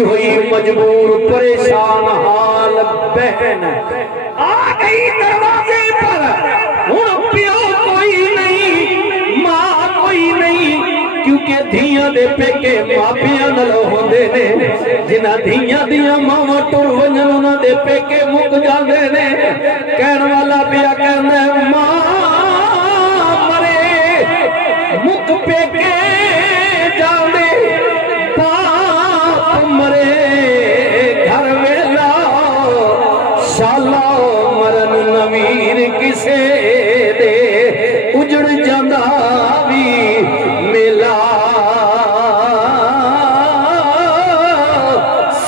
ہوئی مجبور پریشان حال بہن آ گئی دروازے پر، ہن پیو کوئی نہیں ماں کوئی نہیں، کیونکہ دھیاں دے پیکے ماپیاں نال ہوندے نے، جنہاں دھیاں دیاں ماواں ٹر ونجن انہاں دے پیکے مک جاندے نے۔ کہن والا پیا کہندا ماں مرے مک پیکے جاندے، باپ مرے گھر ویلا، شالا مرن نویر کسے دے اجڑ جاندا وی میلا۔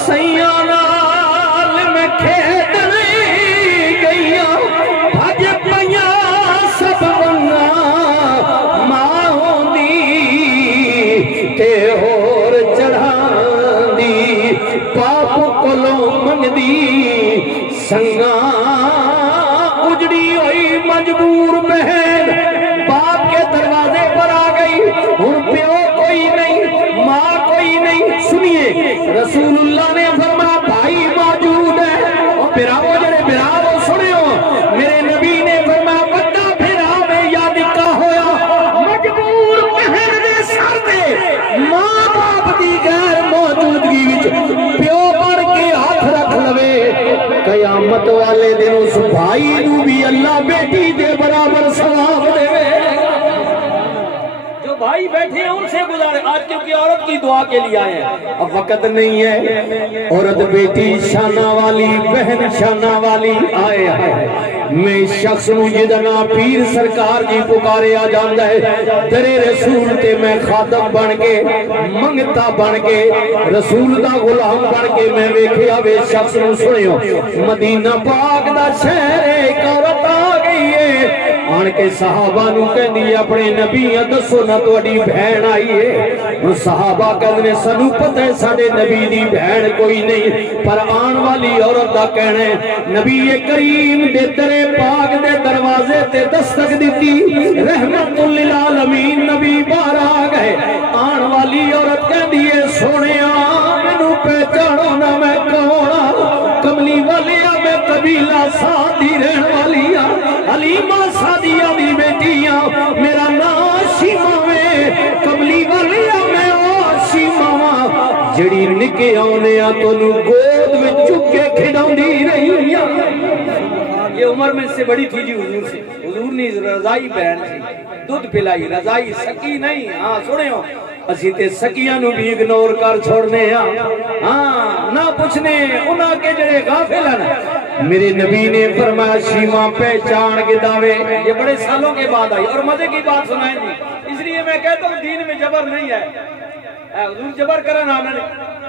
سیاں نال میں کھیڈن گئیاں، بھج پیاں سب ونگاں، ماں ہوندی تے ہور چڑھاندی، باپ کولوں منگدی سنگاں۔ اجڑی ہوئی مجبور بہن باپ کے دروازے پر آ گئی، ہن پیو کوئی نہیں ماں کوئی نہیں۔ سنیے رسول اللہ نے فرمایا بھائی موجود ہے، اور بھراؤ جڑے بھراؤ سنیو، میرے نبی نے فرمایا بڑا بھرا میں یا نکاح ہویا مجبور بہن دے سر تے ماں باپ دی غیر موجودگی وچ پیو بن کے ہاتھ رکھ لوے، قیامت والے دن اس بھائی نو بھی اللہ بیٹی دے برابر ثواب دے۔ جو بھائی بیٹھے ہیں ان سے گزارے، آج کیونکہ عورت کی دعا کے لیے آئے ہیں، اب وقت نہیں ہے، عورت بیٹی شانہ والی بہن شانہ والی آئے ہیں۔ میں شخص نو جدنا پیر سرکار جی پکارے آ جاندہ ہے، تیرے رسول تے میں خادم بن کے منگتا بن کے رسول دا غلام بن کے میں ویکھیا وے شخص نو سنیو، مدینہ پاک دا شہر ایک عورت آ گئی ہے، آن کے صحابہ نو کہندی اپنے نبی دسو نہ تہاڈی بہن آئی ہے۔ وہ صحابہ کہندے سانو پتہ ہے ساڈے نبی دی بہن کوئی نہیں، پر آن والی عورت دا کہنا ہے نبی کریم دے درے پاک دے دروازے تے دستک دیتی، رحمت للعالمین نبی باہر آ گئے۔ آن والی عورت کہندی ہے سونیا مینوں پہچانو نہ میں کون ہاں، کملی والیا میں قبیلہ سعد دی رہن والی ہاں، حلیمہ سعدیہ دی بیٹی ہاں، میرا نام شیما وے، کملی والیا میں شیما ہاں، جڑی نکے آنے تانوں گود وچ چک کے کھڈاؤندی رہی ہاں۔ یہ عمر میں سے بڑی تھی جی حضور سے، حضور نے رضائی بہن تھی، دودھ پلائی رضائی سکی نہیں۔ ہاں سنے ہو اسی تے سکیاں نو بھی اگنور کر چھوڑنے ہاں نہ پوچھنے انہاں کے جڑے غافل ہیں۔ میرے نبی نے فرمایا شیما پہچان کے دعوے، یہ بڑے سالوں کے بعد آئی، اور مزے کی بات سنائیں جی، اس لیے میں کہتا ہوں دین میں جبر نہیں ہے، حضور جبر کرن آنا نے۔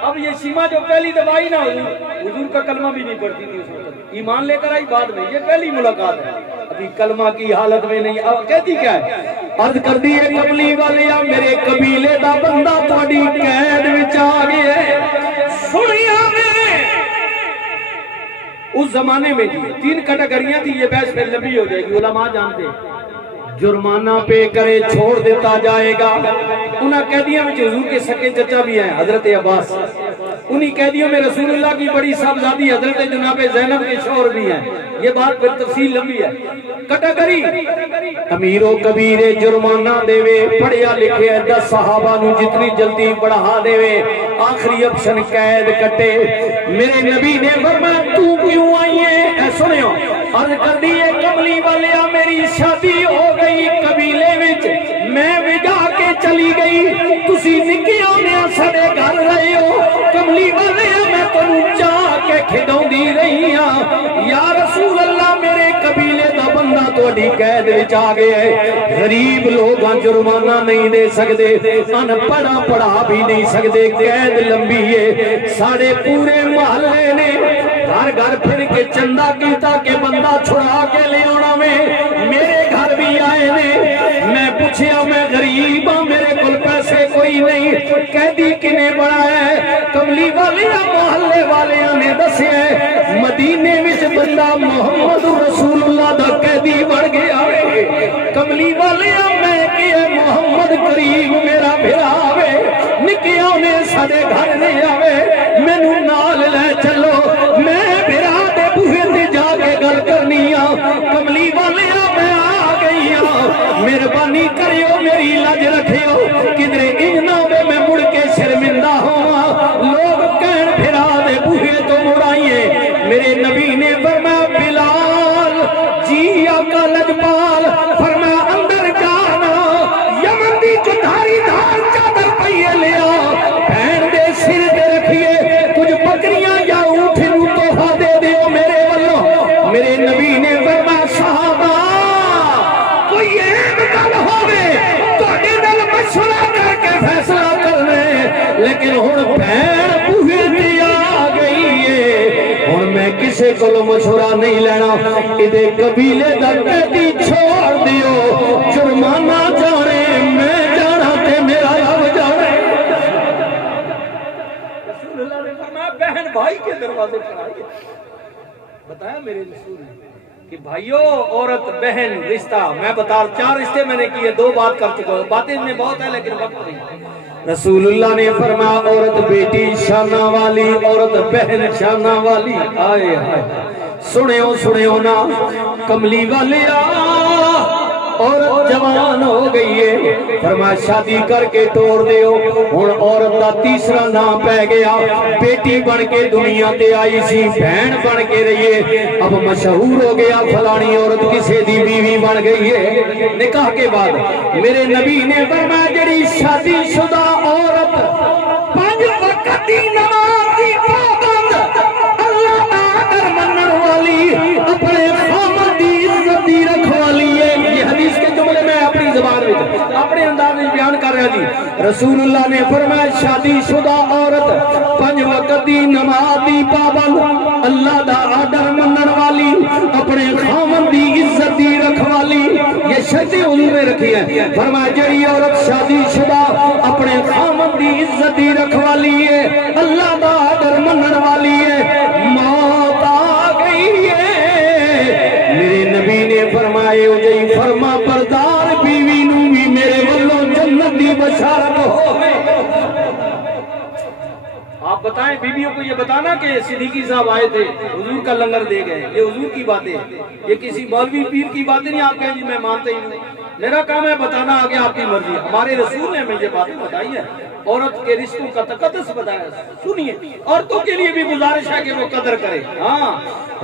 اب یہ شیما جو پہلی دفعہ نا حضور کا کلمہ بھی نہیں پڑھتی تھی اس وقت، ایمان لے کر آئی بعد میں، یہ پہلی ملاقات ہے، ابھی کلمہ کی حالت میں نہیں۔ اب کہتی کیا ہے، عرض کر دی ہے کملی والیا میرے قبیلے دا بندہ تہاڈی قید وچ آ گیا ہے۔ سنیا میں اس زمانے میں جی 3 کیٹیگریاں تھی، یہ بحث پھر لمبی ہو جائے گی، علماء جانتے ہیں۔ جرمانہ پے کرے چھوڑ دیتا جائے گا، انہاں قیدیوں میں حضور کے سکے چچا بھی ہیں حضرت عباس، انہی قیدیوں میں رسول اللہ کی بڑی صاحبزادی حضرت جناب زینب کے شوہر بھی ہیں، یہ بات پھر تفصیل لمبی ہے۔ کیٹیگری امیر و کبیر جرمانہ دے وے، پڑھیا لکھے 10 صحابہ نو جتنی جلدی بڑھا دے وے، آخری آپشن قید کٹے۔ میرے نبی نے فرمایا تو کیوں آئی ہے؟ اے سنیو عرض کر دیئے کملی والیا میری شادی ہو گئی قبیلے وچ، میں وجا کے چلی گئی، تسی نکیاں نے سڑے گھر رہے ہو، کملی والیا میں تنو چاہ کے کھڑوں دی رہی ہاں، یا رسول اللہ میرے قبیلے دا بندہ تہاڈی قید وچ آ گیا ہے، غریب لوگاں جرمانہ نہیں دے سکدے، ان پڑھا پڑھا بھی نہیں سکدے، قید لمبی ہے، ساڑے پورے محلے نے گھر گھر پھر کے چندہ کیتا کہ بندہ چھڑا کے لے آنا میں، میرے گھر بھی آئے نے، میں پوچھیا میں غریب ہاں میرے کل پیسے کوئی نہیں، قیدی کنے بڑا ہے؟ کملی والیا محلے والیاں نے دسے مدینے وچ بندہ محمد رسول اللہ دا قیدی بڑھ گیا ہے۔ کملی والیا میں کہ محمد کریم میرا بھرا وے، نکیاں نے سارے گھر نہیں آوے، ہن بھین بوہے تے آ گئی ہے ہن میں کسے کولوں مشورہ نہیں لینا ادے قبیلے دا قیدی چھوڑ دیو جرمانہ جانے میں جانا تے میرا رب جانے رسول اللہ نے فرمایا بہن بھائی کے دروازے پر آئی بتایا میرے رسول نے کہ بھائیو عورت بہن رشتہ میں بتا 4 رشتے میں نے کیے 2 بات کر چکا ہوں باتیں میں بہت ہے لیکن وقت نہیں رسول اللہ نے فرمایا عورت بیٹی شانہ والی عورت بہن شانہ والی آئے سنیو نا کملی والی عورت جوان ہو گئی ہے فرمایا شادی کر کے توڑ دیو ہن عورت دا تیسرا نام پہ گیا بیٹی بن کے دنیا تے آئی سی بہن بن کے رہی ہے اب مشہور ہو گیا فلانی عورت کسے دی بیوی بن گئی ہے نکاح کے بعد میرے نبی نے فرمایا جڑی شادی شدہ عورت 5 وقت دی نماز دی پابند اللہ دا آدر منن والی اپنے خامد دی عزت دی رکھ والی ہے حدیث کے جملے میں اپنی زبان میں اپنے انداز میں بیان کر رہا جی رسول اللہ نے فرمایا شادی شدہ عورت 5 وقت دی نماز دی پابند اللہ دا آدر منن والی اپنے خامن دی عزت دی رکھ والی یہ شرطیں حضور نے رکھی ہے فرمایا جڑی عورت شادی شدہ اپنے خامن دی عزت دی رکھ والی ہے اللہ دا آدر منن والی ہے موت آ گئی ہے میرے نبی نے فرمائے جئی فرما بردار بیوی نو بھی میرے والوں جنت دی بشارت ہو آپ بتائیں بیویوں کو یہ بتانا کہ صدیقی صاحب آئے تھے حضور کا لنگر دے گئے یہ حضور کی باتیں یہ کسی مولوی پیر کی باتیں نہیں آپ کہیں جی میں مانتے ہی نہیں میرا کام ہے بتانا آگے آپ کی مرضی ہمارے رسول نے مجھے باتیں بتائی ہے عورت کے رشتوں کا تقدس بتایا سنیے عورتوں کے لیے بھی گزارش ہے کہ وہ قدر کرے ہاں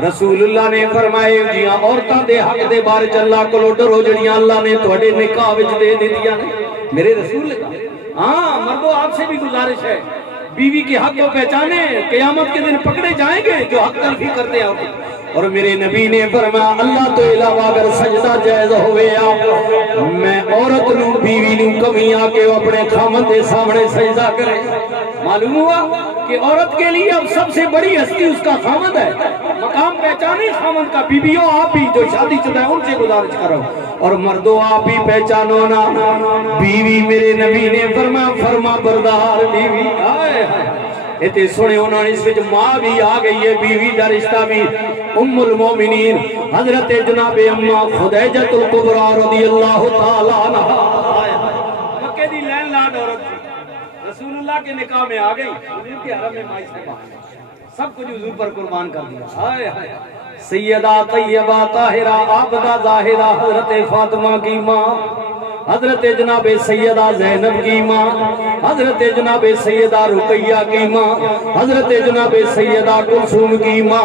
رسول اللہ نے فرمائے جی عورتاں دے حق دے بارے چ اللہ کولوں ڈرو جڑیاں اللہ نے تواڈے نکاح وچ دے دتیاں نے میرے رسول نے کہا ہاں مردوں آپ سے بھی گزارش ہے بیوی کے حق کو پہچانے قیامت کے دن پکڑے جائیں گے جو حق تلفی کرتے ہیں اور میرے نبی نے فرمایا اللہ تو علاوہ اگر سجدہ جائز ہوئے میں عورت نو بیوی نو کمی آ کے اپنے خامن دے سامنے سجدہ کرے معلوم ہوا کہ عورت کے لیے اب سب سے بڑی ہستی اس کا خامن ہے مقام پہچانے خامن کا بیویوں آپ بھی جو شادی شدہ ہے ان سے گزارش کرو اور مردوں آپ بھی پہچانو نا بیوی میرے نبی نے فرما بردار بیوی آئے اتے سنے انہوں نے اس وچ ماں بھی آ گئی ہے بیوی دا رشتہ بھی ام المومنین حضرت جناب اماں خدیجہ الکبریٰ رضی اللہ تعالیٰ عنہا مکہ دی لین لاد عورت رسول اللہ کے نکاح میں آ گئی حضور کے حرم میں مائی صاحبہ سب کچھ حضور پر قربان کر دیا سیدہ طیبہ طاہرہ عابدہ ظاہرہ حضرت فاطمہ کی ماں حضرت جناب سیدہ زینب کی ماں حضرت جناب سیدہ رقیہ کی ماں حضرت جناب سیدہ کلثوم کی ماں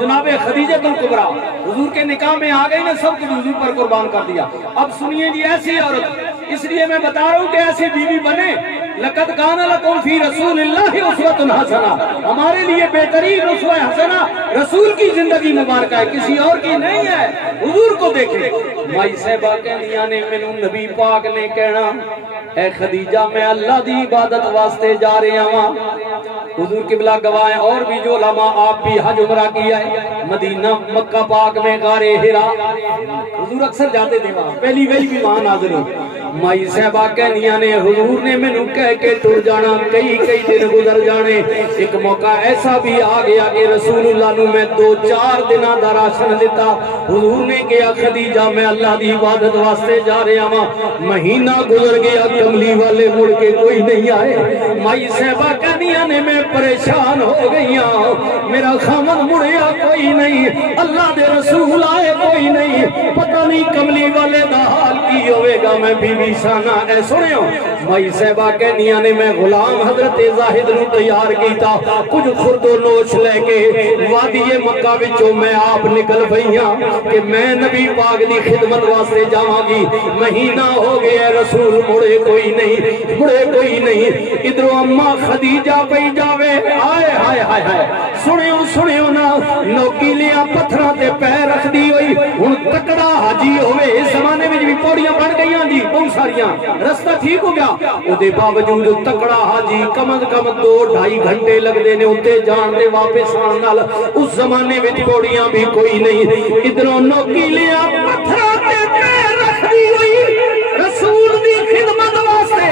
جناب خدیجہ الکبریٰ حضور کے نکاح میں آ گئی نا سب کچھ حضور پر قربان کر دیا اب سنیے جی ایسی عورت اس لیے میں بتا رہا ہوں کہ ایسی بیوی بنے لقد کان لکم فی رسول اللہ اسوۃ حسنہ ہمارے لیے بہترین اسوہ حسنہ رسول کی زندگی مبارکہ ہے کسی اور کی نہیں ہے حضور کو دیکھیں مائی صاحبہ کہنیاں نے مینوں نبی پاک نے کہنا اے خدیجہ میں اللہ دی عبادت واسطے جا رہا ہوں حضور قبلہ گواہیں اور بھی جو علماء آپ بھی حج عمرہ کیا ہے مدینہ مکہ پاک میں غار حرا حضور اکثر جاتے تھے وہاں پہلی وہی بھی وہاں نازل ہوئی مائی صاحبہ کہنیاں نے حضور نے مینوں کہہ کے ٹر جانا کئی دن گزر جانے ایک موقع ایسا بھی آ گیا کہ رسول اللہ نو میں 2-4 دنوں دا راشن دیتا حضور نے کہا خدیجہ میں اللہ دی عبادت واسطے جا رہا ہوں مہینہ گزر گیا کملی والے مڑ کے کوئی نہیں آئے مائی صاحبہ کہنیاں نے میں پریشان ہو گئی ہوں میرا خامن مڑیا کوئی نہیں اللہ دے رسول آئے کوئی نہیں پتہ نہیں کملی والے دا حال کی ہوئے گا میں بیوی شانہ اے سنے ہو مائی صاحبہ کہنیاں نے میں غلام حضرت زاہد نو تیار کیتا کچھ خرد و نوش لے کے وادی مکہ وچوں میں آپ نکل پئیاں کہ میں نبی پاک دی خدمت واسطے جاواں گی مہینہ ہو گیا رسول مڑے کوئی نہیں ادھروں اماں خدیجہ پئی جاوے آئے ہائے ہائے ہائے سنیو نا نوکیلیاں پتھراں تے پیر رکھ دی ہوئی ہن تکڑا حاجی ہوئے اس زمانے وچ بھی پوڑیاں بن گئیاں جی بہت ساریاں رستہ ٹھیک ہو گیا اودے باوجود تکڑا حاجی کم از کم 2-2.5 گھنٹے لگدے نے اتے جان دے واپس آن نال اس زمانے وچ پوڑیاں بھی کوئی نہیں ادھروں نوکیلیاں پتھراں تے پیر رکھدی ہوئی رسول دی خدمت واسطے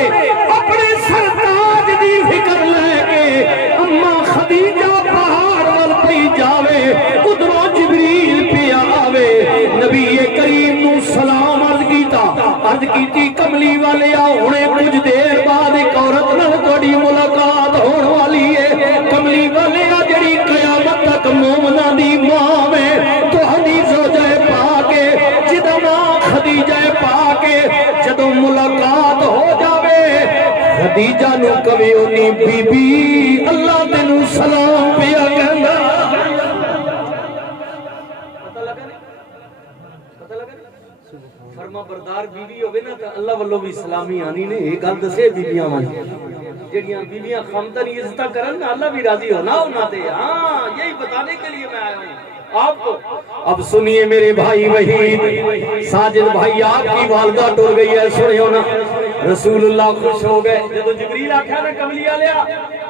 اپنے سرتاج دی فکر لے کے اما خدیجہ پہاڑ وال پئی جاوے ادھروں جبریل پہ آوے نبی کریم نو سلام عرض کیتی کملی والے ہونے کچھ دیر بعد ایک عورت نال تہاڈی ملاقات ہون والی ہے کملی والے جڑی قیامت تک مومناں دی ماں ہے تہاڈی زوجہ پاک جدا نام خدیجہ پاک جدوں ملاقات ہو جاوے خدیجہ نو کہے اونی بی بی اللہ تینوں سلام پیا کہندا فرما بردار بیوی ہوگی نا تو اللہ والوں بھی اسلامی آنی نے ایک گل دسے بیویاں والی جڑیاں بیویاں خامتن عزت کرن نا اللہ بھی راضی ہونا ہونا دے ہاں یہی بتانے کے لیے میں آیا ہوں آپ کو اب سنیے میرے بھائی وحید ساجد بھائی آپ کی والدہ ٹر گئی ہے سنے ہونا رسول اللہ خوش ہو گئے جب جبریل آکھا نا کملی آلیا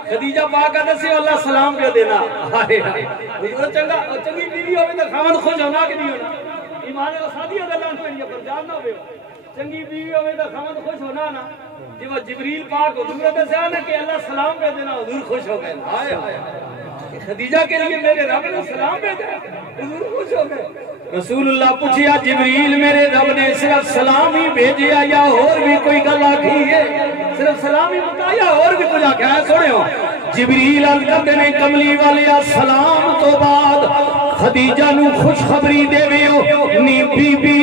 خدیجہ پاک دسے اللہ سلام پہ دینا چنگی بیوی ہوگی تو خامد خوش ہونا کہ نہیں ہونا ایمان رسادی اگر اللہ پہ پر جاننا ہوئے چنگی بیوی ہوئے تو خامد خوش ہونا نا جب جبریل پاک حضور سے آنا کہ اللہ سلام پہ دینا حضور خوش ہو گئے خدیجہ کے لیے میرے رب نے سلام پہ دینا حضور خوش ہو گئے رسول اللہ پوچھیا جبریل میرے رب نے صرف سلام ہی بھیجیا یا اور بھی کوئی گل آکھی ہے صرف سلام ہی بتایا اور بھی کچھ آکھا ہے سوڑے ہو جبریل عرض کرتے نے کملی والیا سلام تو بعد خدیجہ نو خوشخبری دے ویو نی بی بی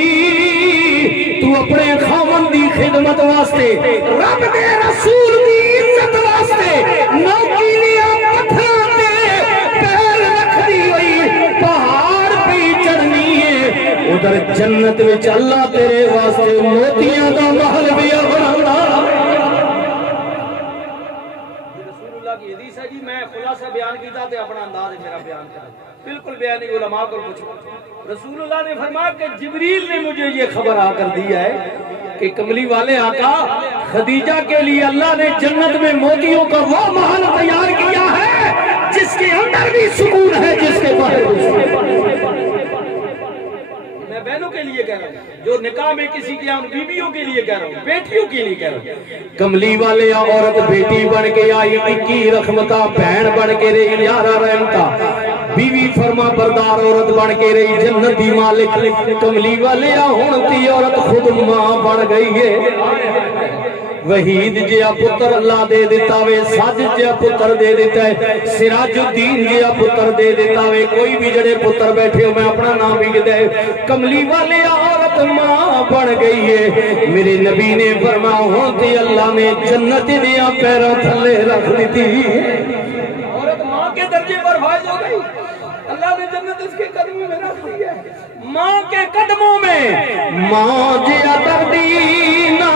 تو اپنے خاوند دی خدمت واسطے رب دے رسول دی عزت واسطے نوکیلیاں پتھراں تے پیر رکھ دی ہوئی پہاڑ پہ چڑھنی ہے ادھر جنت وچ اللہ تیرے واسطے موتیاں دا محل بھی بنانا رسول اللہ کی حدیث ہے جی میں خلاصہ بیان کیتا تے اپنا انداز میرا بیان کرا بالکل بیانی علماء کو پوچھو رسول اللہ نے فرمایا کہ جبریل نے مجھے یہ خبر آ کر دیا ہے کہ کملی والے آقا خدیجہ کے لیے اللہ نے جنت میں موتیوں کا وہ محل تیار کیا ہے جس کے اندر بھی سکون ہے جس کے باہر بھی سکون میں بہنوں کے لیے کہہ رہا ہوں جو نکاح میں کسی کی ہم بیویوں کے لیے کہہ رہا ہوں بیٹیوں کے لیے کہہ رہا ہوں کملی والے عورت بیٹی بن کے آئی اکی رحمتہ بہن بن کے رہی یارہ رحمتہ بیوی فرما بردار عورت بن کے رہی جنت دی مالک کملی والے ہونتی عورت خود ماں بن گئی ہے وحید جیا پتر اللہ دے دیتا وے ساجد جیا پتر دے دیتا ہے سراج الدین جیا پتر دے دیتا وے کوئی بھی جڑے پتر بیٹھے ہو میں اپنا نام بھی دے کملی والے عورت ماں بن گئی ہے میرے نبی نے فرمایا ہوتی اللہ نے جنت دیا پیروں تھلے رکھ دی تھی عورت ماں کے درجے پر فائز ہو گئی اللہ نے جنت اس کے قدموں میں رکھ دی ہے ماں کے قدموں میں ماں جیا دردی نہ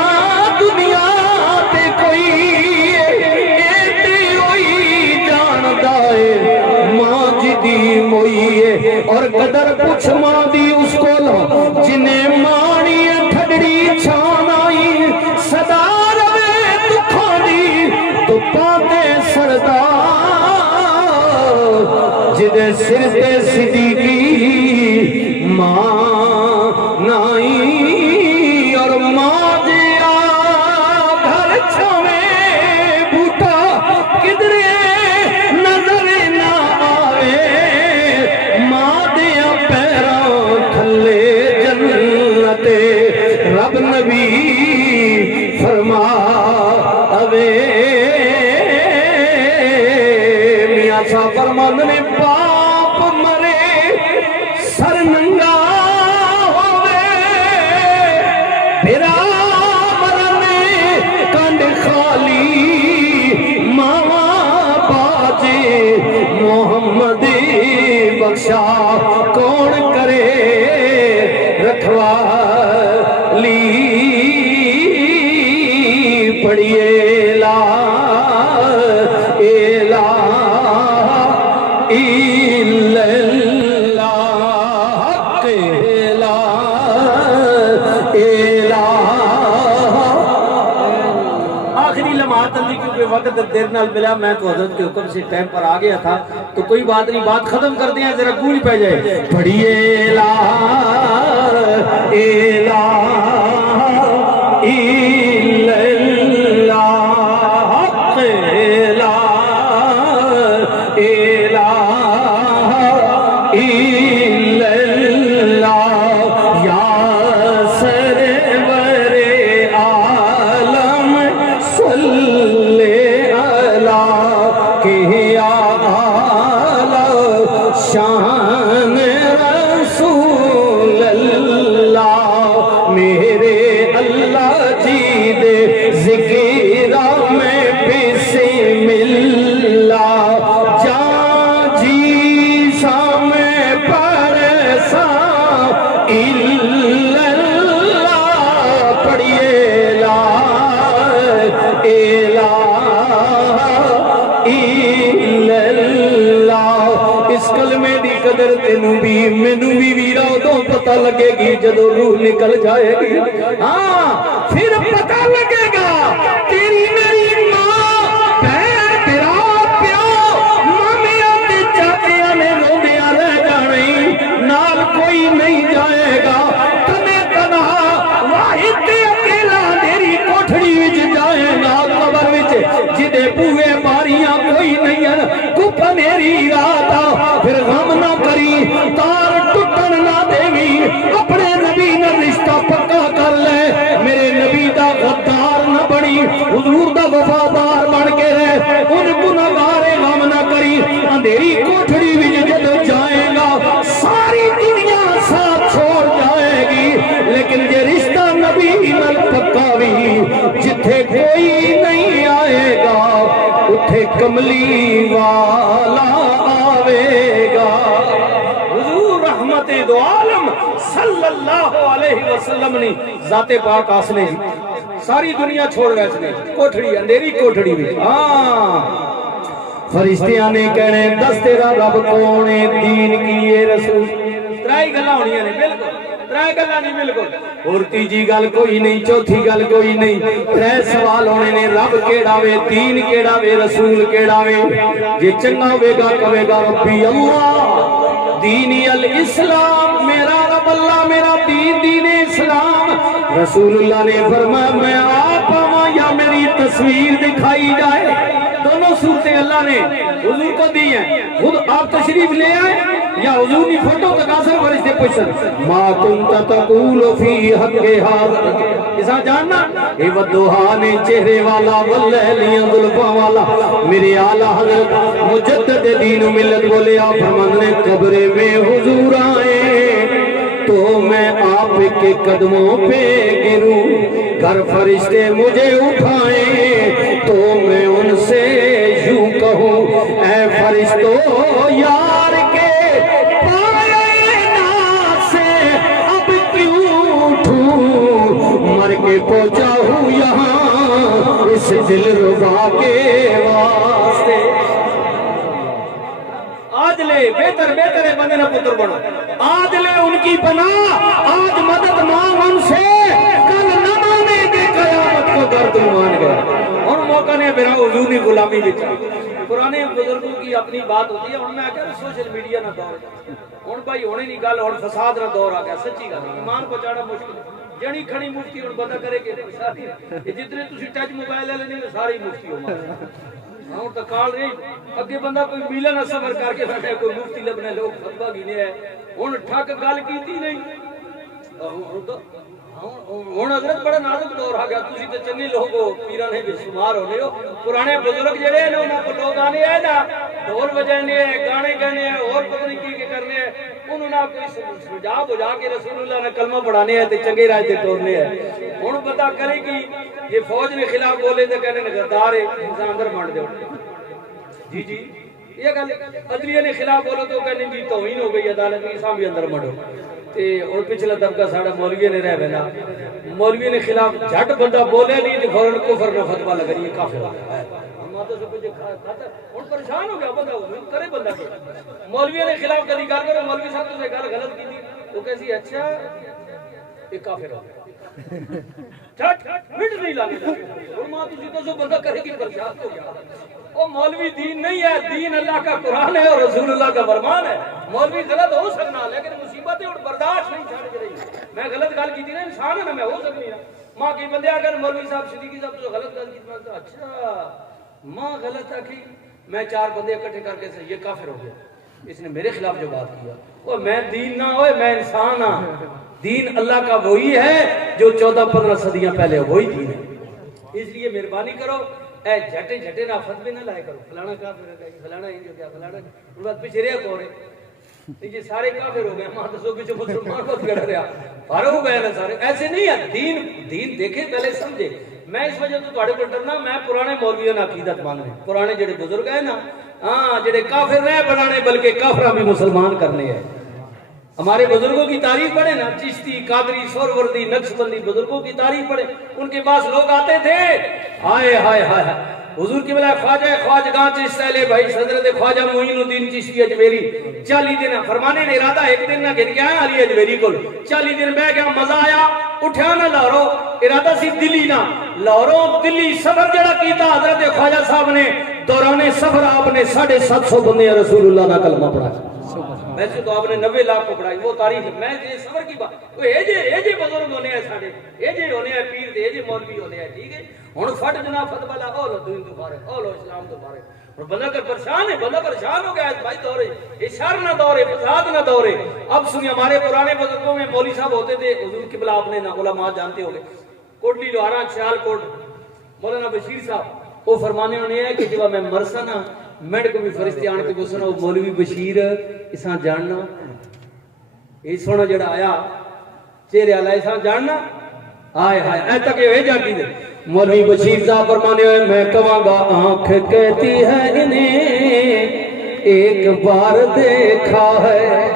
دنیا تے کوئی ایتی ہوئی جاندہ ہے ماں جی دی موئی ہے اور قدر پوچھ ماں دی اس کو لو جنہیں مانی تھڑی چھان آئی صدا روے دکھا دی تو پاتے سردار جدے سر تے صدیقی ماں نائی اور ماں دیا گھر چھویں بوٹا کدرے نظر نہ آوے ماں دیا پیروں تھلے جنت رب نبی فرما اوے میاں صاحب فرمان نے باپ مرے سر ننگا ہوئے بھرا مرنے کنڈ خالی ماں باجے محمد بخشا کون کرے رکھوالی پڑھیے لا وقت دیر نال ملا میں تو حضرت کے حکم سے ٹائم پر آ گیا تھا تو کوئی بات نہیں بات ختم کر دیں ذرا گونج پہ جائے پڑھیے لا الہ الا اللہ لا الہ الا اللہ یا سرور عالم صلی اللہ کہ یا اعلی شان رسول اللہ میرے اللہ جی دے ذکرہ میں بسم اللہ جان جی سام پرسا الا اللہ پڑھیے لا الہ الا اللہ اس کلمے دی قدر تینوں بھی مینوں بھی ویرا تو پتہ لگے گی جدو روح نکل جائے گی ہاں پھر پتہ لگے گا تیری میری ماں بہن تیرا پیو مامیاں تے چاچیاں نے روندیاں رہ جانے نال کوئی نہیں جائے گا تنے تنہا واحد تے اکیلا تیری کوٹھڑی وچ جائے گا قبر وچ جدے بوئے باریاں کوئی نہیں ہیں کپ میری رات آ پھر غم نہ کری تار ٹوٹن نہ دیوی اپنے نبی نے رشتہ پکا کر لے میرے نبی دا غدار نہ بنی حضور دا وفادار بن کے رہے ان گناہگار غم نہ کری اندھیری کوٹھڑی وچ جدو جائے گا ساری دنیا ساتھ چھوڑ جائے گی لیکن یہ رشتہ نبی نال پکا بھی جتھے کوئی نہیں آئے گا اتھے کملی والا آوے گا حضور رحمت دو عالم صلی اللہ علیہ وسلم نے ذات پاک آسنے جی ساری دنیا چھوڑ گئے نے کوٹھڑی اندھیری کوٹھڑی بھی ہاں فرشتیاں نے کہنے دس تیرا رب کون ہے دین کی یہ رسول ترائی گلہ ہونی ہے بالکل ترائی گلہ نہیں بالکل اور تیجی گل کوئی نہیں چوتھی گل کوئی نہیں ترے سوال ہونے نے رب کیڑا وے دین کیڑا وے رسول کیڑا وے یہ چنگا ہوئے گا کہے گا ربی اللہ دینی الاسلام میرا رب اللہ میرا دین دین اسلام رسول اللہ نے فرمایا میں آپ آواں یا میری تصویر دکھائی جائے دونوں صورتیں اللہ نے حضور کو دی ہیں خود آپ تشریف لے آئے یا حضور کی فوٹو تقاصر فرشتے پوچھن ما کنت تقول فی حق حاضر اسا جاننا اے ودوہا نے چہرے والا واللیلیاں ظلفاں والا میرے اعلیٰ حضرت مجدد دین و ملت بولے آپ فرمانے قبر میں حضور آئے تو میں آپ کے قدموں پہ گروں گھر فرشتے مجھے اٹھائیں تو میں ان سے یوں کہوں اے فرشتوں یار کے پائے ناز سے اب کیوں اٹھوں مر کے پہنچا ہوں یہاں اس دل ربا کے واسطے آج لے بہتر بہتر بندے نہ پتر بنو آج لے ان کی پناہ آج مدد مانگ ان سے کل نہ مانے گے قیامت کو گرد مان گئے اور موقع نے میرا حضور کی غلامی بچا پرانے بزرگوں کی اپنی بات ہوتی ہے ان میں آ سوشل میڈیا نہ دور ہوں بھائی ہونے نہیں گل اور فساد نہ دور آ گیا سچی گل ایمان بچانا مشکل جڑی کھڑی مفتی اور بندہ کرے کہ جتنے تسی ٹچ موبائل لے نہیں ساری مفتی ہو ہاں تو کال رہی اگے بندہ کوئی میلا نہ سفر کر کے بیٹھے کوئی مفتی لبنے لوگ فتوا گینے ہے ہن ٹھک گل کیتی نہیں ہن حضرت بڑا نازک دور آ گیا تسی تے چنگے لوگ ہو پیراں نے بے شمار ہونے ہو پرانے بزرگ جڑے نے انہاں کو لوگ آنے ہے نا ڈھول بجانے ہیں گانے گانے ہیں اور پتہ نہیں کی کرنے ہیں انہوں نے کوئی سجا بجا کے رسول اللہ نے کلمہ پڑھانے ہیں تے چنگے راہ تے ٹورنے ہیں ہن پتہ کرے کہ یہ فوج نے خلاف بولے تے کہنے غدار ہے انسان اندر مانڈ دے جی جی یہ گل عدلیہ نے خلاف بولو تو کہنے جی توہین ہو گئی عدالت کی سام بھی اندر مڈو تے اور پچھلا طبقہ ساڑا مولوی نے رہ بنا مولوی نے خلاف جھٹ بندہ بولے نہیں تے فوراً کفر میں فتوا لگا یہ کافر ہے ماتا سے کچھ کھاتا ہن پریشان ہو گیا بندہ کرے بندہ مولوی نے خلاف کدی گل کرو مولوی صاحب سے گل غلط کی تو کیسی اچھا یہ کافر ہو گیا مٹ نہیں لانے لگے اور ماں تسی تو جو بندہ کرے گی پریشان ہو گیا وہ مولوی دین نہیں ہے دین اللہ کا قرآن ہے اور رسول اللہ کا فرمان ہے مولوی غلط ہو سکنا لیکن مصیبتیں اور برداشت نہیں چھڑ رہی میں غلط گل کی تھی نا انسان ہے نا میں ہو سکنی ہوں ماں کی بندے اگر مولوی صاحب صدیقی صاحب تو غلط گل کی تو اچھا ماں غلط ہے کہ میں 4 بندے اکٹھے کر کے یہ کافر ہو گیا اس نے میرے خلاف جو بات کیا وہ میں دین نہ ہوئے میں انسان ہاں دین اللہ کا وہی ہے جو 14-15 صدیاں پہلے وہی دین ہے اس لیے مہربانی کرو اے جھٹے جھٹے نہ فتوے نہ لائے کرو فلانا کافر ہے فلانا ان جو کیا فلانا ان بات پیچھے رہا کو رہے یہ سارے کافر ہو گئے ماں دسو کہ جو مسلمان بہت گڑ رہا فارغ ہو گئے نا سارے ایسے نہیں ہے دین دیکھے پہلے سمجھے میں اس وجہ تو تھوڑے کو ڈرنا میں پرانے مولویوں نے عقیدت مان رہے پرانے جڑے بزرگ ہیں نا ہاں جڑے کافر نہیں بنانے بلکہ کافراں بھی مسلمان کرنے ہیں ہمارے بزرگوں کی تعریف پڑھے نا چشتی قادری سہروردی نقشبندی بزرگوں کی تعریف پڑھے ان کے پاس لوگ آتے تھے ہائے ہائے ہائے حضور کی بلا خواجہ خواجگاں چشت اہل بھائی حضرت خواجہ معین الدین چشتی اجمیری 40 دن فرمانے نے ارادہ ایک دن نہ گر گیا علی اجمیری کو 40 دن بہ گیا مزہ آیا اٹھا نہ لاہوروں ارادہ سی دلی نہ لاہوروں دلی سفر جڑا کیتا حضرت خواجہ صاحب نے دوران سفر آپ نے 750 بندے رسول اللہ کا کلمہ پڑھا ویسے تو آپ نے 90 لاکھ کو پڑھائی وہ تاریخ ہے میں یہ سفر کی بات وہ اے جے بزرگ ہونے ہیں ساڑھے اے جے ہونے ہیں پیر دے اے جے مولوی ہونے ہیں ٹھیک ہے ہن فٹ جناب فتوا لا اولو دین تو بارے اولو اسلام تو بارے اور بندہ کر پریشان ہے بندہ پریشان ہو گیا ہے بھائی دورے یہ شر نہ دورے فساد نہ دورے اب سنیے ہمارے پرانے بزرگوں میں مولوی صاحب ہوتے تھے حضور قبلہ آپ نے علماء جانتے ہو گے کوٹلی لوہارا سیال کوٹ مولانا بشیر صاحب وہ فرمانے ہونے ہیں کہ جب میں مرسا نا میڈ کو بھی فرشتے آنے کے گسنا وہ مولوی بشیر اساں جاننا یہ سونا جڑا آیا چہرے والا اساں جاننا آئے ہائے اے تک یہ جاتی دے مولوی بشیر صاحب فرمانے ہوئے میں کہاں گا آنکھ کہتی ہے انہیں ایک بار دیکھا ہے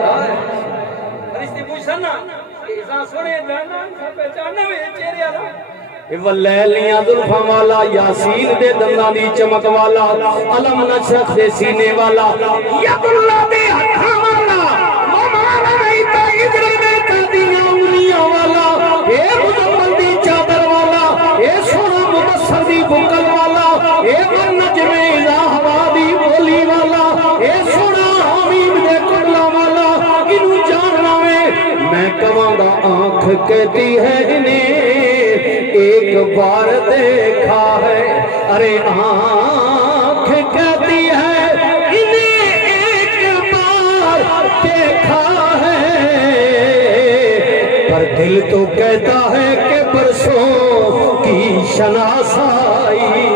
فرشتے پوچھنا نا اساں سونے جاننا پہچاننا ہوئے چہرے والا واللیلیاں ذلفاں والا یاسین دے دنداں دی چمک والا علم نشرح دے سینے والا ید اللہ دے ہتھاں والا ممارا ایتا اجرے میں تدیاں انیاں والا اے مزمل دی چادر والا اے سونا مبصر دی بکل والا اے نجم اذا ہوا دی بولی والا اے سونا حمیم دے کبلا والا انہوں جاننا میں کہاں گا آنکھ کہتی ہے انہیں ایک بار دیکھا ہے ارے آنکھ کہتی ہے انہیں ایک بار دیکھا ہے پر دل تو کہتا ہے کہ برسوں کی شناسائی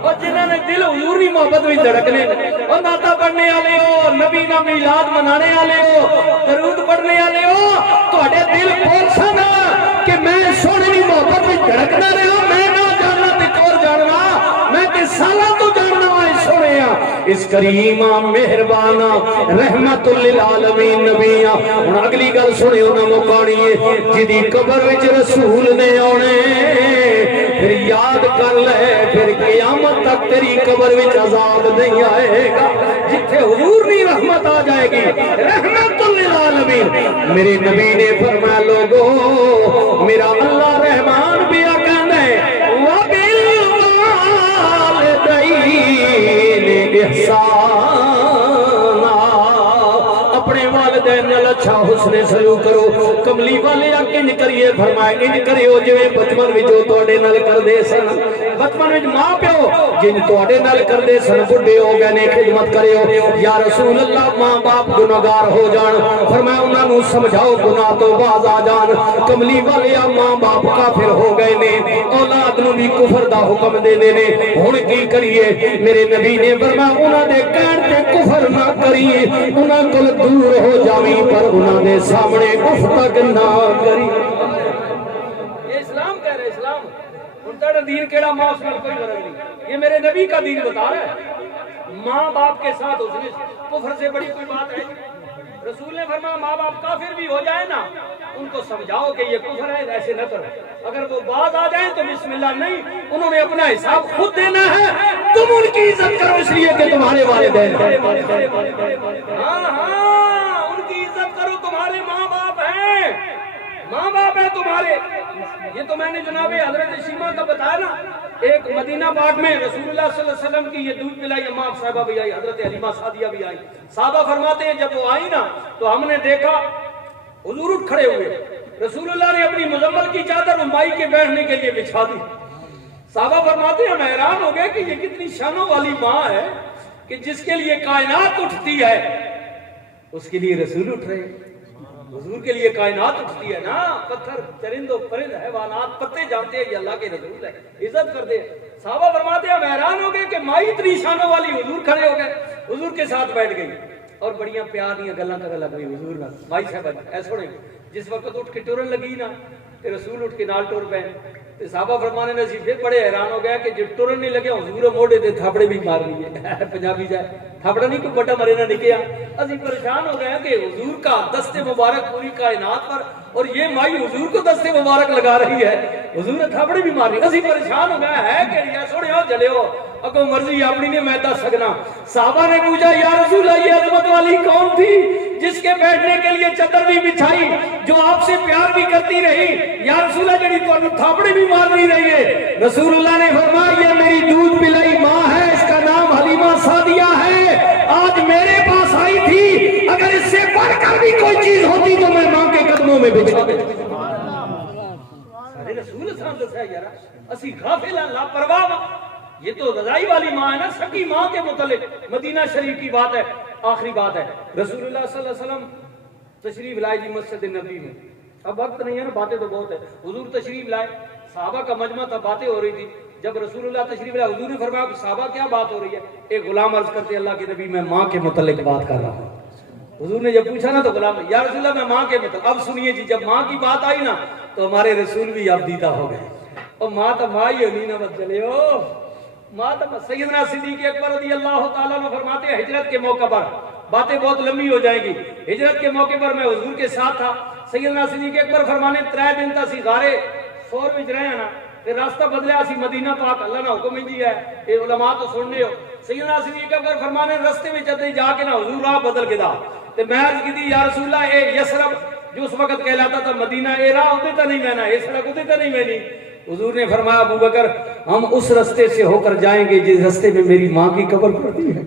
اور جنہوں نے دل حضور کی محبت بھی دھڑکنے اور ناتا پڑھنے والے ہو نبی کا میلاد منانے والے ہو درود پڑھنے والے ہو تہاڈے دل بول سن کہ میں سونے کی محبت میں دھڑکنا رہا میں نہ جاننا تے کور جاننا میں تے سالاں تو جاننا ہے سونے اس کریمہ مہربانہ رحمت للعالمین نبیاں ہن اگلی گل سنے انہاں مکانی ہے جدی قبر وچ رسول نے آنے پھر یاد کر لے پھر قیامت تک تیری قبر وچ عذاب نہیں آئے گا جتھے حضور کی رحمت آ جائے گی رحمت للعالمین میرے نبی نے فرمایا لوگو میرا اللہ رحمان بھی کہنا ہے وَبِالْوَالِدَيْنِ إِحْسَانًا اپنے والدین نال اچھا حسن سلوک کرو کملی والے انج کریے فرمائے انج کریو جویں بچپن وچ تواڈے نال کردے سن بچپن وچ ماں پیو جن تواڈے نال کردے سن بڈھے ہو گئے نے خدمت کریو یا رسول اللہ ماں باپ گناہگار ہو جان فرمایا انہاں نوں سمجھاؤ گناہ تو باز آ جان کملی والے ماں باپ کافر ہو گئے نے اولاد نوں بھی کفر دا حکم دے دے نے ہن کی کریے میرے نبی نے فرمایا انہاں دے کہن تے کفر نہ کریے انہاں کول دور ہو جاویں پر انہاں دے سامنے اف تک نہ کری یہ اسلام کہہ رہے اسلام ان کا دین کیڑا ماں اس میں کوئی غرض نہیں یہ میرے نبی کا دین بتا رہا ہے ماں باپ کے ساتھ اس نے کفر سے بڑی کوئی بات ہے رسول نے فرمایا ماں باپ کافر بھی ہو جائے نا ان کو سمجھاؤ کہ یہ کفر ہے ایسے نہ کرو اگر وہ باز آ جائیں تو بسم اللہ نہیں انہوں نے اپنا حساب خود دینا ہے تم ان کی عزت کرو اس لیے کہ تمہارے والدین ہاں ان کی عزت کرو تمہارے ماں باپ ہیں ماں باپ ہے تمہارے. یہ تو میں نے جناب حضرت شیما کا بتایا نا. ایک مدینہ پاک میں رسول اللہ صلی اللہ علیہ وسلم کی یہ دودھ پلائی اماں صاحبہ بھی آئی, حضرت حلیمہ سعدیہ بھی آئی. صحابہ فرماتے ہیں جب وہ آئی نا تو ہم نے دیکھا حضور اٹھ کھڑے ہوئے, رسول اللہ نے اپنی مزمل کی چادر مائی کے بیٹھنے کے لیے بچھا دی. صحابہ فرماتے ہیں ہم حیران ہو گئے کہ یہ کتنی شانوں والی ماں ہے کہ جس کے لیے کائنات اٹھتی ہے اس کے لیے رسول اٹھ رہے ہیں. حضور کے لیے کائنات اٹھتی ہے نا, پتھر چرند و پرند حیوانات پتے جانتے ہیں یہ اللہ کے رسول ہے, عزت کرتے ہیں. صحابہ فرماتے ہیں ہم حیران ہو گئے کہ مائی اتنی شانوں والی, حضور کھڑے ہو گئے, حضور کے ساتھ بیٹھ گئی اور بڑیاں پیاریاں گلاں کرنے لگ گئی حضور نہ. مائی صاحب ایسے ہونے جس وقت اٹھ کے ٹورن لگی نا کہ رسول اٹھ کے نال ٹور پہ, صحابہ فرمانے نے پھر بڑے حیران ہو گیا کہ جو ٹورن نہیں لگے حضور موڑے دے تھاپڑے بھی مار لیے. پنجابی جائے تھاپڑا نہیں کوئی بٹا مرے نہ نکیا. اسی پریشان ہو گئے کہ حضور کا دست مبارک پوری کائنات پر اور یہ مائی حضور کو دست مبارک لگا رہی ہے, حضور نے تھاپڑے بھی مار لی. اسی پریشان ہو گیا ہے کہ یا سوڑے ہو جلے ہو اگو مرضی اپنی نے میں دس سکنا. صحابہ نے پوچھا یا رسول اللہ یہ عظمت والی کون تھی جس کے بیٹھنے کے لیے چادر بھی بچھائی, جو آپ سے پیار بھی کرتی رہی, یا رسول اللہ جڑی تو تھاپڑے بھی مار نہیں رہی ہے. رسول اللہ نے فرمایا یہ میری دودھ پلائی ماں ہے, اس کا نام حلیمہ سعدیہ ہے, آج میرے پاس آئی تھی, اگر اس سے بڑھ کر بھی کوئی چیز ہوتی تو میں ماں کے قدموں میں بچھا دیتا. سارے رسول صلی اللہ علیہ وسلم یار اسی غافل ہیں لاپرواہ. یہ تو رضائی والی ماں ہے نا, سکی ماں کے متعلق مدینہ شریف کی بات ہے. آخری بات ہے, رسول اللہ صلی اللہ علیہ وسلم تشریف لائے جی مسجد نبی میں. اب وقت نہیں ہے نا, باتیں تو بہت ہے. حضور تشریف لائے, صحابہ کا مجمع تھا, باتیں ہو رہی تھی. جب رسول اللہ تشریف لائے حضور نے فرمایا صحابہ کیا بات ہو رہی ہے؟ ایک غلام عرض کرتے اللہ کے نبی میں ماں کے متعلق بات کر رہا ہوں. حضور نے جب پوچھا نا تو غلام یا رسول اللہ میں ماں کے متعلق. اب سنیے جی, جب ماں کی بات آئی نا تو ہمارے رسول بھی اب دیدہ ہو گئے. اور ماں تو ماں ہی ہونی نا, بس چلے ہو ماں تو. سیدنا صدیق اکبر رضی اللہ تعالیٰ عنہ فرماتے ہیں ہجرت کے موقع پر, باتیں بہت لمبی ہو جائیں گی, ہجرت کے موقع پر میں حضور کے ساتھ تھا. سیدنا صدیق اکبر فرمانے 3 دن تا سی غارے سور وچ رہے ہیں نا, پھر راستہ بدلیا سی مدینہ پاک, اللہ نے حکم ہی دیا ہے, اے علماء تو سننے ہو. سیدنا صدیق اکبر فرمانے رستے میں جدے جا کے نا حضور راہ بدل کے دا تے میں عرض کی تھی یا رسول اللہ اے یسرب جو اس وقت کہلاتا تھا مدینہ, اے راہ ہوتے تا نہیں میں نا, اے سڑک ہوتے تا نہیں میں نہیں. حضور نے فرمایا ابو بکر ہم اس رستے سے ہو کر جائیں گے جس رستے میں میری ماں کی قبر پڑتی ہے.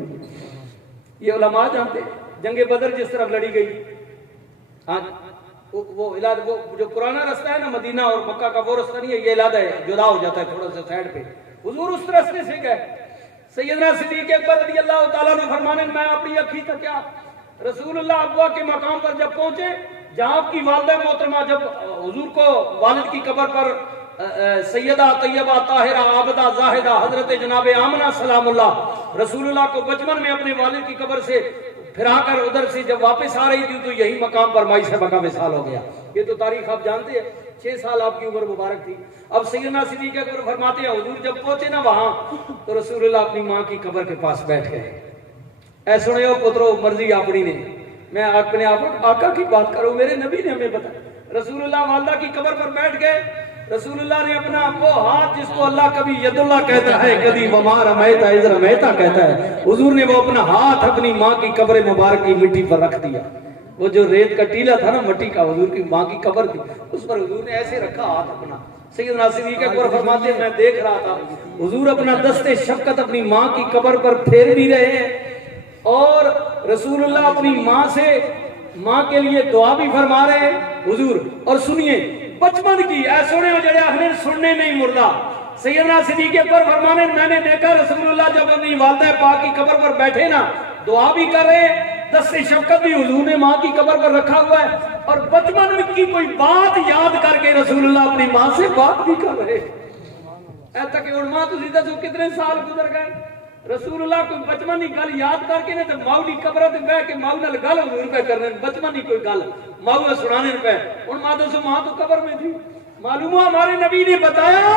یہ علماء جانتے جنگ بدر جس طرف لڑی گئی, وہ جو پرانا رستہ ہے نا مدینہ اور مکہ کا وہ رستہ نہیں ہے, یہ علیحدہ ہے, جدا ہو جاتا ہے تھوڑا سا سائڈ پہ. حضور اس رستے سے گئے. سیدنا صدیق اکبر رضی اللہ تعالیٰ نے فرمانے میں اپنی اکھی تک کیا رسول اللہ ابوا کے مقام پر جب پہنچے جہاں آپ کی والدہ محترمہ, جب حضور کو والد کی قبر پر سیدہ طیبہ طاہرہ عابدہ زاہدہ حضرت جناب آمنہ سلام اللہ رسول اللہ کو بچپن میں اپنے والد کی قبر سے پھرا کر ادھر سے جب واپس آ رہی تھی تو یہی مقام پر مائی صاحبہ کا وصال ہو گیا. یہ تو تاریخ آپ جانتے ہیں, 6 سال آپ کی عمر مبارک تھی. اب سیدنا صدیق اکبر فرماتے ہیں حضور جب پہنچے نا وہاں تو رسول اللہ اپنی ماں کی قبر کے پاس بیٹھ گئے. اے سنے ہو پترو مرضی اپنی نے, میں اپنے آقا کی بات کروں, میرے نبی نے ہمیں بتایا. رسول اللہ والدہ کی قبر پر بیٹھ گئے. رسول اللہ نے اپنا وہ ہاتھ جس کو اللہ کبھی ید اللہ کہتا ہے کبھی وما رمیتا اذ رمیتا کہتا ہے, حضور نے وہ اپنا ہاتھ اپنی ماں کی قبر مبارک کی مٹی پر رکھ دیا. وہ جو ریت کا ٹیلا تھا نا مٹی کا, حضور کی ماں کی قبر تھی, اس پر حضور نے ایسے رکھا ہاتھ اپنا. سیدنا صدیق اکبر فرماتے ہیں میں دیکھ رہا تھا حضور اپنا دست شفقت اپنی ماں کی قبر پر پھیر بھی رہے ہیں اور رسول اللہ اپنی ماں سے ماں کے لیے دعا بھی فرما رہے ہیں حضور. اور سنیے بچپن کی اے سنے ہو جڑے آخر سننے نہیں مردہ. سیدنا صدیق اکبر فرمانے میں نے دیکھا رسول اللہ جب اپنی والدہ پاک کی قبر پر بیٹھے نا دعا بھی کر رہے ہیں, دست شفقت بھی حضور نے ماں کی قبر پر رکھا ہوا ہے اور بچپن کی کوئی بات یاد کر کے رسول اللہ اپنی ماں سے بات بھی کر رہے. ایسا کہ علماء تو سیدھا تو کتنے سال گزر گئے, رسول اللہ کوئی بچپن کی گل یاد کر کے تو ماؤ کی قبر تے بیٹھ کے ماؤ نال گل حضور پہ کرنے, بچپن کی کوئی گل ماؤ نے سنانے پہ. اور ماں تو ماں تو قبر میں تھی. معلوم ہوا ہمارے نبی نے بتایا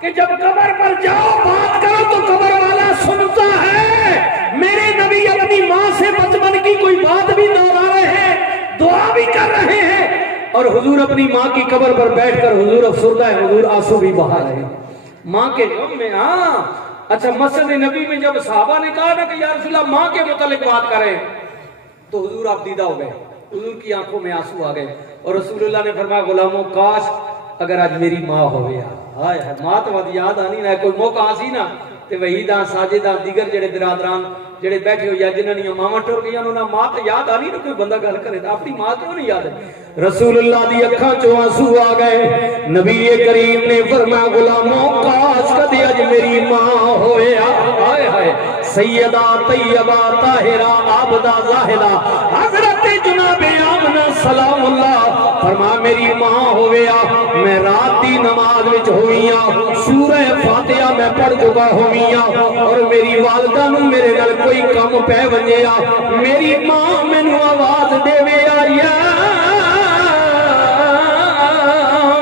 کہ جب قبر پر جاؤ بات کرو تو قبر والا سنتا ہے. میرے نبی اپنی ماں سے بچپن کی کوئی بات بھی دوہرا رہے ہیں, دعا بھی کر رہے ہیں اور حضور اپنی ماں کی قبر پر بیٹھ کر حضور افسردہ ہے, حضور آنسو بھی بہا رہے ہیں ماں کے غم میں. ہاں اچھا مسجد نبی میں جب صحابہ نے کہا نا کہ یا رسول اللہ ماں کے متعلق بات کریں تو حضور آپ دیدہ ہو گئے. حضور کی آنکھوں میں آنسو آ گئے اور رسول اللہ نے فرمایا غلاموں کاش اگر آج میری ماں ہوئے ہائے ہائے ماں تو ود یاد آنی نہ کوئی موقع آسی نا تے وحیداں ساجداں دیگر جڑے برادران جڑے بیٹھے ہوئے جنہاں نے ماواں ٹر گئیاں انہاں ماں تے یاد آنی نا کوئی بندہ گل کرے تے اپنی ماں کیوں نہیں یاد ہے رسول اللہ دی اکھاں چوں آنسو آ گئے نبی کریم نے فرمایا غلاموں کاش کدی اج میری ماں ہوئے ہائے ہائے سیدہ طیبہ طاہرہ عابدہ زاہدہ حضرت جناب آمنہ سلام اللہ فرما میری ماں ہویا میں رات دی نماز وچ ہوئیاں سورہ فاتحہ میں پڑھ چکا ہوئیاں اور میری والدہ نو میرے نال کوئی کم پہ ونجیا میری ماں مینوں آواز دے ویا یا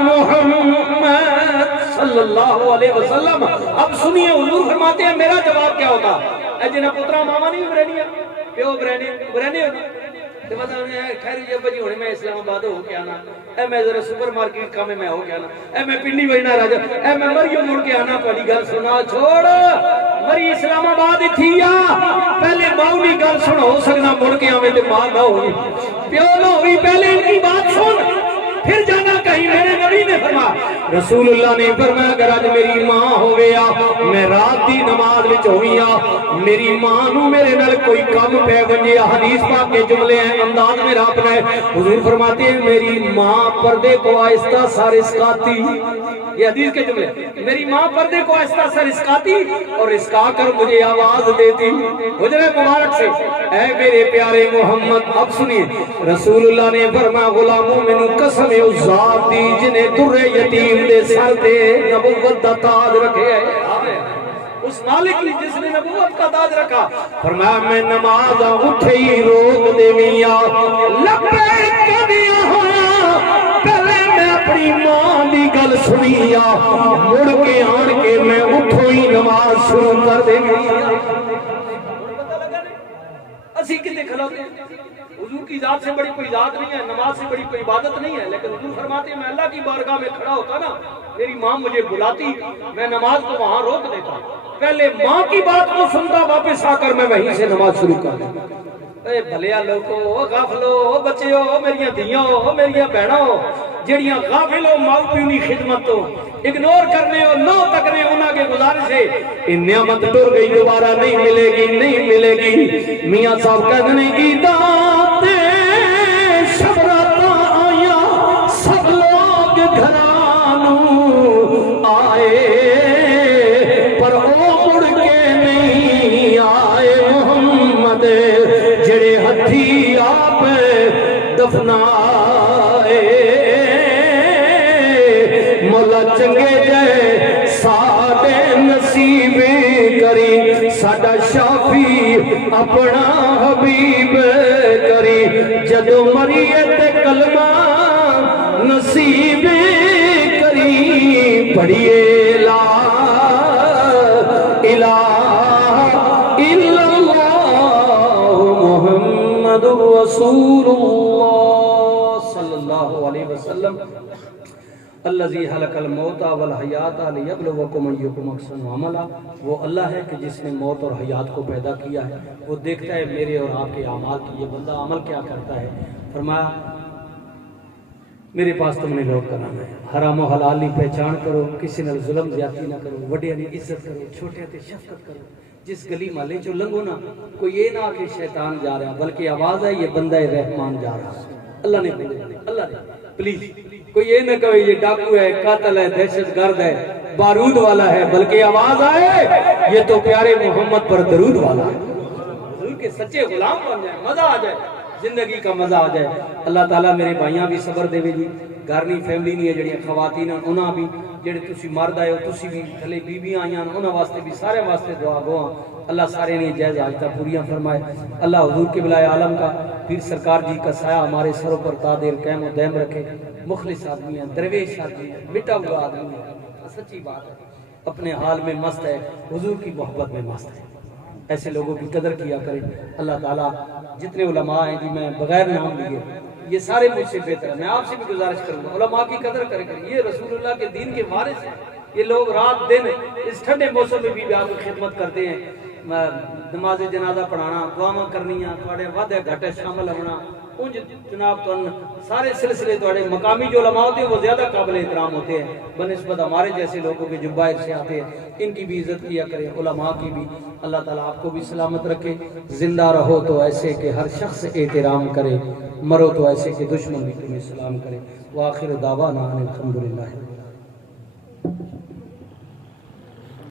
محمد صلی اللہ علیہ وسلم اب سنیے حضور فرماتے ہیں میرا جواب کیا ہوتا اے جنہ پترا ماما نہیں برینیا پیو برینی ہوگی تو بتا انہیں خیر جب بجی ہونے میں اسلام آباد ہو کے آنا اے میں ذرا سپر مارکیٹ کام میں ہو کے آنا اے میں پنڈی وجنا راجا اے میں مریو مڑ کے آنا پڑی گل سنا چھوڑ مری اسلام آباد تھی یا پہلے ماں کی گل سن ہو سکنا مڑ کے آوے تے ماں نہ ہوئی پیو نہ ہوئی پہلے ان کی بات سن پھر جانا کہیں میرے نبی نے فرمایا رسول اللہ نے فرمایا اگر آج میری ماں ہویا میں رات دی نماز وچ ہوئیاں میری ماں نو میرے نال کوئی کم پہ ونجیا حدیث پاک کے جملے ہیں انداز میرا اپنا ہے حضور فرماتے ہیں میری ماں پردے کو آہستہ سا رسکاتی یہ حدیث کے جملے میری ماں پردے کو آہستہ سا رسکاتی اور رسکا کر مجھے آواز دیتی حجرہ مبارک سے اے میرے پیارے محمد اب سنیے رسول اللہ نے فرمایا غلاموں مینوں قسم اس ذات دی جنہیں در یتیم دے سر تے نبوت دا تاج رکھے ہے اس مالک نے جس نے نبوت کا تاج رکھا فرمایا میں نماز اٹھے ہی روک دے میاں لبیک کدیا ہویا پہلے میں اپنی ماں دی گل سنیا مڑ کے آن کے میں اٹھو ہی نماز شروع کر دے اسی کتے کھلاتے ہیں حضور کی ذات سے بڑی کوئی ذات نہیں ہے نماز سے بڑی کوئی عبادت نہیں ہے لیکن حضور فرماتے ہیں میں اللہ کی بارگاہ میں کھڑا ہوتا نا میری ماں مجھے بلاتی میں نماز کو وہاں روک دیتا پہلے ماں کی بات کو سنتا واپس آ کر میں وہیں سے نماز شروع کر دیتا اے بھلیا لوگو غافلو بچیو میریاں دھیاں میریاں بہنوں جڑیاں غافل ہو ماں پیو دی خدمت تو اگنور کرنے اور نہ تکنے انہاں کے گزارش ہے ان نعمت ٹر گئی دوبارہ نہیں ملے گی نہیں ملے گی میاں صاحب کہنے کی دات شبراتا آیا سب لوگ گھرانو آئے پر او مڑ کے نہیں آئے محمد جڑے ہتھی آپ دفنائے مولا چنگے جے ساڈے نصیب کری ساڈا شافی اپنا حبیب کری جدو مریے تے کلمہ نصیب کری پڑھیے لا الہ الا اللہ محمد رسول اللہ صلی اللہ علیہ وسلم الذی خلق الموت والحیات لیبلوکم ایکم احسن عملا وہ اللہ ہے کہ جس نے موت اور حیات کو پیدا کیا ہے وہ دیکھتا ہے میرے اور آپ کے اعمال کی یہ بندہ عمل کیا کرتا ہے فرمایا میرے پاس تم نے لوٹ کر آنا ہے حرام و حلال کی پہچان کرو کسی نے ظلم زیادتی نہ کرو وڈے نے عزت کرو چھوٹے تے شفقت کرو جس گلی محلے چو لنگو نا کوئی یہ نہ کہ شیطان جا رہا بلکہ آواز ہے یہ بندہ رحمان جا رہا اللہ نے اللہ نے پلیز کوئی یہ نہ کہے یہ ڈاکو ہے قاتل ہے دہشت گرد ہے بارود والا ہے بلکہ آواز آئے یہ تو پیارے محمد پر درود والا ہے حضور کے سچے غلام بن جائے مزہ آ جائے زندگی کا مزہ آ جائے اللہ تعالیٰ میرے بھائیاں بھی صبر دے جی گھر نہیں فیملی نہیں ہے جڑیاں خواتین ہیں انہاں بھی جڑے تسی مرد آئے ہو تسی بھی تھلے بیویاں آئیاں انہاں واسطے بھی سارے واسطے دعا گواں اللہ سارے نے جائز آجتا پوریاں فرمائے اللہ حضور کے بلائے عالم کا پیر سرکار جی کا سایہ ہمارے سروں پر تادیر قائم و دائم رکھے مخلص آدمی ہیں درویش آدمی ہیں مٹا ہوا آدمی ہے سچی بات ہے اپنے حال میں مست ہے حضور کی محبت میں مست ہے ایسے لوگوں کی قدر کیا کریں اللہ تعالیٰ جتنے علماء ہیں جی میں بغیر نام لیے یہ سارے مجھ سے بہتر ہیں میں آپ سے بھی گزارش کروں گا علماء کی قدر کریں یہ رسول اللہ کے دین کے وارث ہیں یہ لوگ رات دن اس ٹھنڈے موسم میں بھی آپ کی خدمت کرتے ہیں نماز جنازہ پڑھانا دعاواں کرنیاں تھوڑے وعدے گھٹے شامل ہونا انج جناب تو سارے سلسلے تھوڑے مقامی جو علماء ہوتے ہیں وہ زیادہ قابل احترام ہوتے ہیں بنسبت ہمارے جیسے لوگوں کے جو باہر سے آتے ہیں ان کی بھی عزت کیا کریں علماء کی بھی اللہ تعالیٰ آپ کو بھی سلامت رکھے زندہ رہو تو ایسے کہ ہر شخص احترام کرے مرو تو ایسے کہ دشمن بھی تمہیں سلام کرے وآخر دعوانا ان الحمدللہ